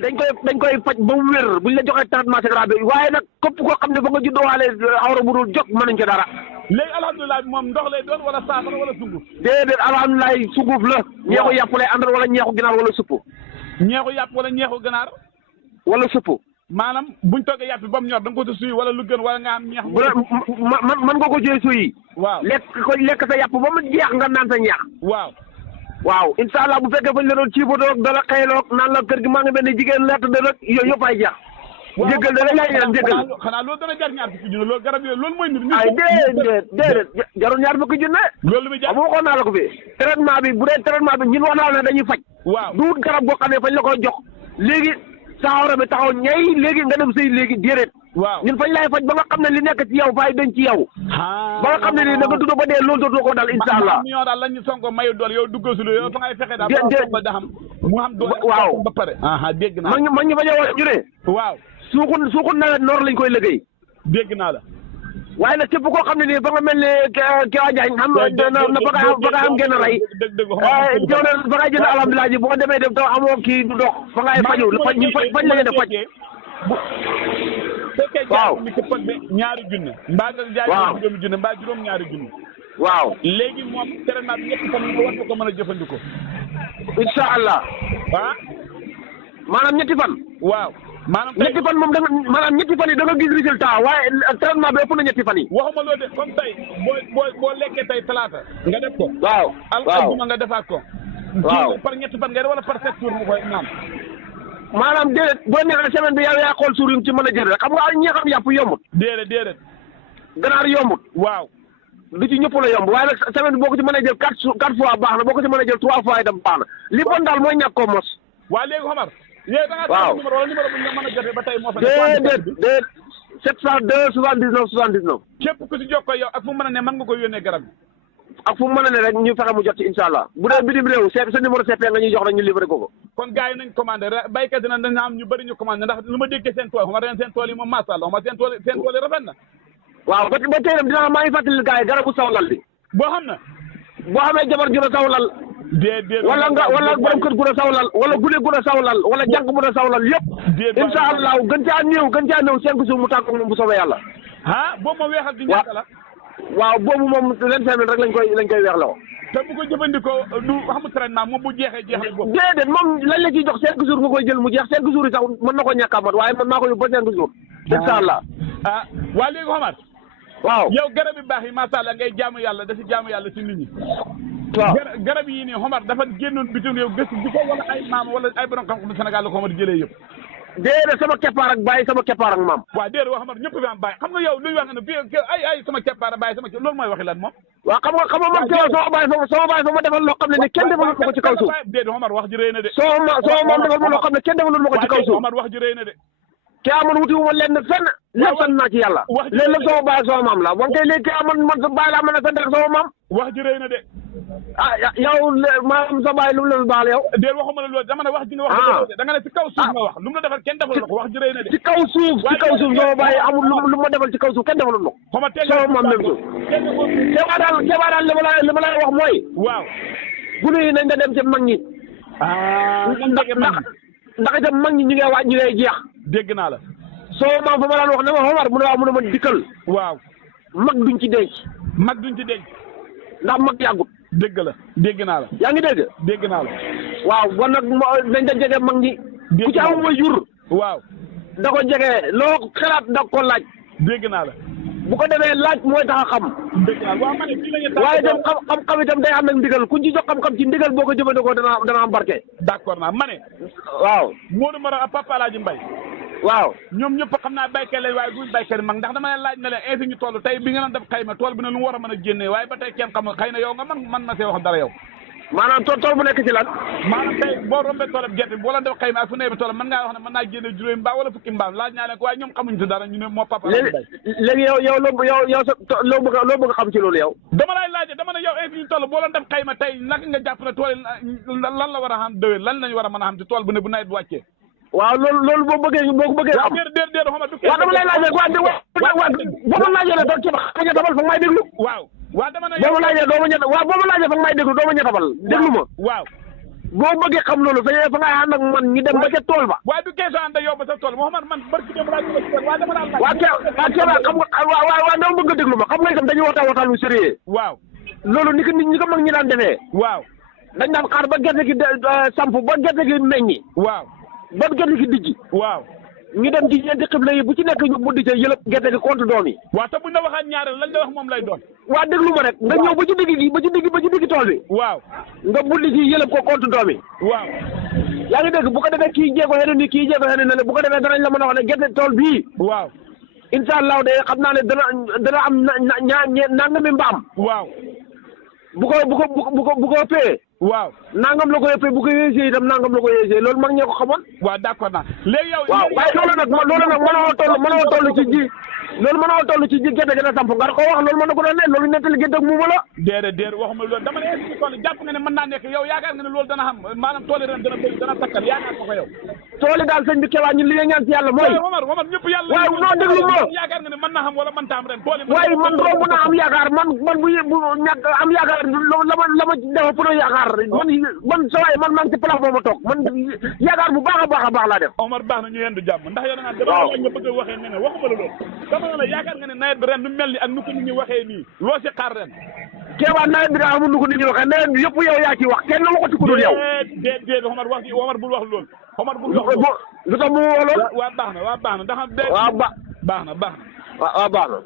dañ koy faj ba mu wér buñ la joxee traitement général bi waaye nag képp koo xam ne ba nga juddoowaale awra bu dul jot mënuñ ko dara. léegi alhamdulilah moom ndox lay doon wala saafara wala sunguf. déedéet alhamdulilah sunguf la. ñeexu yàpp lay àndal wala ñeexu ginaar wala supp. ñeexu yàpp wala ñeexu ganaar. wala supp. maanaam buñ toggee yàpp ba mu ñor da nga ko ci suy wala lu gën wala nga am ñeex. man nga ko jëlee suy. waaw lekk sa yàpp ba mu jeex nga naan sa ñeex. waaw incha allah bu fekkee fañ la doon ciibatoo dala xëyloog naan la kër gi maa ngi mel ni jigéen lett de rek yooyu yëpp ay jeex. jéggal da lay ñaan jéggal. xanaa loolu dana jar ñaar fukki junne loolu garab yooyu loolu mooy nit. ay déedéet jarul ñaar fukki junne. loolu muy jar waxoon naa la ko fi. traitement bi bu dee traitement bi ñun wax naa la ne dañuy faj. waaw du garab boo xam ne fañ la koy jox léegi sa awra bi taxaw ñay léegi nga dem sëy léegi déedéet. waaw ñun fañ lay faj ba nga xam ne li nekk ci yow fay dañ ci yow. ba nga xam ne nii da nga dund ba dee loolu dootoo ko dal incha allah. ñoo daal lañ ñu sonko mayu doole yow duggal si yow fa ngay fexe daal ba da xam mu xam doole waaw ba pare dégg naa mag ñu bañ a wax ñu ne waaw suuxun nawet noor lañ koy liggéey dégg naa la waaye nag képp koo xam ne nii ba nga mel ne Kewa Diagne xam na ba nga am genn rey jow na ba ngay jënd alhamdulilah ji bu ko demee dem taw amoo kii du dox fa ngay faju fañ la ngeen faj waaw mi ko pot bi ñaari junne mbaa nga jaay juróomi junne mbaa juróom ñaari junne waaw léegi moom traitement bi ñetti fan nga war ko mën a jëfandikoo incha allah maanaam ñetti fan waaw maanaam ñetti fan moom maanaam ñetti fan yi da nga gis résultat waaye traitement bi ëpp na ñetti fan yi waxuma loolu de comme tey boo lekkee tey talaata nga def ko waaw aljuma nga defaat ko waaw par ñetti fan nga def wala par 7 jours nga koy naan maanaam déedéet boo neexee semaine bi yow yaa xool suur yu ci mën a jël rek xam nga ñi xam yàpp yombut. déedéet. ganaar yombut. waaw. lu ci ñëpp la yomb waaye nag semaine bi boo ko ci mën a jël 4 fois baax na boo ko ci mën a jël 3 fois itam baax na li bon daal mooy ñàkk koo mos. waaw léegi Omar. waaw numéro wala numéro bu ñu mën a jotee ba tey moo fa. déedéet 702 79 79. képp ku si jokkoo yow ak fu mu mën a ne mën nga ko yónnee garab bi. ak fu mu mën a ne rek ñu fexe mu jot ci incha allah bu dee bitim réew sa numéro CP nga ñuy jox rek ñu livré ko. kon gars yi nañ commandé béykat yi nag dañ am ñu bëri ñu commandé ndax lu ma déggee seen tool xam nga seen tool yi moom macha allah seen tool yi rafet na. waaw ba tey nag dinaa maa ngi fàttali gars yi garabu sawlal bi. boo xam ne. boo xamee jabar ju la sawlal. déedéet wala borom kër gu la sawlal wala gune gu la sawlal wala jànk bu la sawlal yëpp. incha allah gën caa néew 5 jours mu tàggoog moom bu soobee yàlla. boobu ma weexal di ñaata la. waaw boobu moom 25 000 rek lañ koy weexloo. te bu ko jëfandikoo du xamu traitement moom bu jeexee boobu. déedéet moom lañ la ciy jox 5 jours nga koy jël mu jeex 5 jours yi sax mën na ko ñàkk a mat waaye man maa ko yóbbu ba 5 jours. incha allah. waa léegi Omar. waaw yow garab yu baax yi macha allah ngay jaamu yàlla da si jaamu yàlla si nit ñi. waaw garab yii nii Omar dafa génnoon bitim réew gëstu bi ko wala ay maam wala ay borom xam-xam Sénégal la ko Omar jëlee yëpp. déedéet sama keppaar ak bàyyi sama keppaar ak maam. waaw déedéet wax Omar ñëpp fi am bàyyi xam nga yow luy wax nga ne fii ay sama keppaar bàyyi loolu mooy waxi lan moom. waaw xam nga man sama bàyyi fa ma defal loo xam ne kenn defalul ma ko ci kaw suuf. déedéet Omar wax ji rëy na de. sama maam defal ma loo xam ne kenn defalul ma ko ci kaw suuf. Omar wax ji rëy na de. kii amoon wuti wu ma lenn fenn. lépp sant naa ci yàlla. léegi lépp sama bàyyi sama maam la wante léegi kii amoon man sa bàyyi laa mën a sant ak sama maam. wax ji rëy na de. yow maanaam sa bàyyi lu mu la baal yow. déedéet waxuma la loolu dama ne wax ji nga wax. da nga ne ci kaw suuf nga wax lu mu la defal kenn defalul ko wax ji rëy na de. ci kaw suuf sama bàyyi amul lu ma defal ci kaw suuf kenn defalul ko. sama maam même chose. Kéba daal li ma lay wax mooy. waaw. gune yi nañ nga dem ci mag ñi. ndax itam mag ñi ñu ngay jeex. dégg naa la. soo maam fa ma daan wax ne ma Omar mu ne waaw mu ne ma dikkal. waaw. mag duñ ci denc. ndax mag yàggut. dégg la dégg naa la. yaa ngi dégg. dégg naa la. waaw bon nag dañ da jege mag ñi. ku ci am way jur. waaw. da ko jege loo xalaat da ko laaj. dégg naa la. bu ko demee laaj mooy tax a xam. dégg naa waaw ma ne fii la ñu. waaye itam xam-xam itam day am nag ndigal ku ci jox xam-xam ci ndigal boo ko jëfandikoo dana am barke. d'accord naa ma ne. waaw. Modou Mara ak Papa Alaaji Mbay. waaw. ñoom ñëpp xam naa baykat lañ waaye duñ baykat mag ndax dama leen laaj ne leen ainsi ñu toll tey bi nga doon def xayma tool bi ne lu mu war a mën a génnee waaye ba tey kenn xamul xëy na yow nga man ma see wax dara yow. maanaam tool bu nekk ci lan. maanaam tey boo rombee toolab gerte bi boo leen def xayma ak fu ne bi tool mën ngaa wax ne mën naa génne juróomi mbaa wala fukki mbaam laaj naa leen ko waaye ñoom xamuñ ci dara ñu ne moo Papa Alaaji Mbay. léegi yow loo bëgg a xam ci loolu yow. dama lay laaj dama ne yow ainsi ñu toll boo leen def xayma tey naka nga jàpp ne tool lan la war a xam déwén lan lañ war a mën a xam ci tool bu ne bu nawet bu wàccee. waaw loolu boo ko bëggee xam. waaw dama lay laaj rek boo ma laajee nag ci xëy na tabal fa may déglu. waaw dama ne boo ma laajee doo ma ñett waaw boo ma laajee fa may déglu doo ma ñettabal déglu ma. waaw boo bëggee xam loolu fa ngay ànd ak man ñu dem ba ca tool ba. waaye du question ànd ak yow ba sa tool Mouhamad man barki dem laa ñu la waaye dama daan laaj. waa Kéba xam nga waaw dama bëgg a déglu ma xam nga itam dañuy waxtaan lu sérieux. waaw loolu ni ko mag ñi daan defee. waaw dañ daan xaar ba gerte gi samp ba gerte gi meññi. waaw ba gerte gi dijji. waaw ñu dem ci ñeenti xibla yi bu ci nekk ñu buddi ca yëlëb gerte gi compte doom yi. waaw te buñ la waxaat ñaareel lañ la wax moom lay doon. waa déglu ma rek nga ñëw ba ci digg gi ba ci digg tool bi. waaw nga buddi ci yëlëb ko compte doom yi. waaw yaa ngi dégg bu ko defee kii jéego xëy na nii kii jéego xëy na ne bu ko defee danañ la mën a wax ne gerte tool bii. waaw incha allah de xam naa ne dana am nangami mbaam. waaw bu ko ëppee. waaw nangam la ko ëppee bu ko yéesee itam nangam la ko yéesee loolu mag ñee ko xamoon. waaw d'accord naa léegi yow. waaw waaye loolu nag mënoo toll ci ji. loolu mënoo toll ci ji gerte gi na samp nga ko wax loolu mën na ko doon ne loolu nettali gerte ak muuma la. déedéet waxuma loolu dama ne est-ce que tool jàpp nga ne mën naa nekk yow yaakaar nga ne loolu dana xam maanaam tool yi ren dana bëri dana takkal yaakaar nga ko yow. tool yi daal sëñ bi Kéba ñun li nga ñaan ci yàlla mooy. Omar ñëpp yàlla. waaw non déglu ma yaakaar nga ne mën naa xam wala mën taam ren tool yi. waaye man romb naa am yaakaar man bu ñàkk am yaakaar la ma def pour yaakaar man sa waay man maa ngi ci place boobu toog man yaakaar bu baax a baax laa def. Omar baax na ñu yendu jàmm ndax yow da ngaa dama nga bëgg a waxee ne waxuma la loolu dama la yaakaar nga ne nawet bi ren nu mel ni ak nu ko nit ñi waxee nii loo si xaar ren. Kéba nawet bi daa amul nu ko nit ñi waxee nawet bi yëpp yow yaa ci wax kenn waxatu ko dul yow. déedéet Omar bul wax loolu. Omar bul wax loolu lu tax mu wax loolu. waa baax na ndax. waaw baax na. waaw baax na.